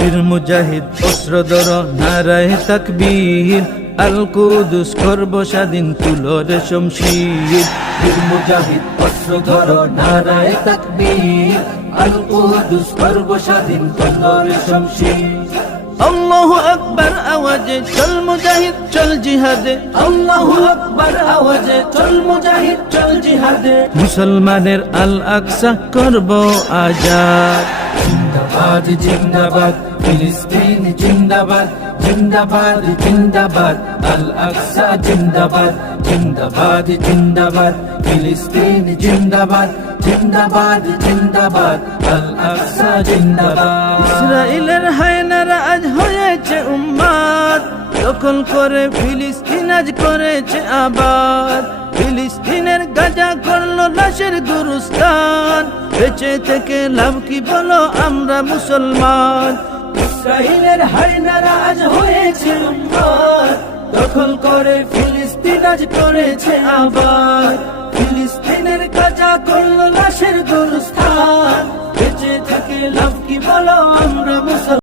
বীর মুজাহিদ অস্ত্র ধরো নারায়ে তাকবীর, আল কুদুস করব স্বাধীন তুলো রে শমশীর। বীর মুজাহিদ অস্ত্র ধরো নারায়ে তাকবীর, আল কুদুস করব স্বাধীন তুলো রে শমশীর। আল্লাহু আকবার আওয়াজে চল মুজাহিদ চল জিহাদে, আল্লাহু আকবার আওয়াজে চল মুজাহিদ চল জিহাদে। মুসলমানের আল আকসা করব আজাদ। জিন্দাবাদ জিন্দাবাদ ফিলিস্তিন জিন্দাবাদ, জিন্দাবাদ জিন্দাবাদ আল আকসা জিন্দাবাদ, জিন্দাবাদ জিন্দাবাদ ফিলিস্তিন জিন্দাবাদ, জিন্দাবাদ জিন্দাবাদ আল আকসা জিন্দাবাদ। ইসরায়েলের হায়নারা আজ হয়েছে উম্মাদ, দখল করে ফিলিস্তিন আজ করেছে আবাদ। ফিলিস্তিনের গাজা করলো লাশের গুরুস্থান, বেঁচে থেকে লাভ কি বলো আমরা মুসলমান। ইসরায়েলের হায়নারা আজ হয়েছে উম্মাদ, দখল করে ফিলিস্তিন আজ করেছে আবাদ। ফিলিস্তিনের গাজা করলো লাশের গুরুস্থান, বেঁচে থেকে লাভ কি বলো আমরা মুসলমান।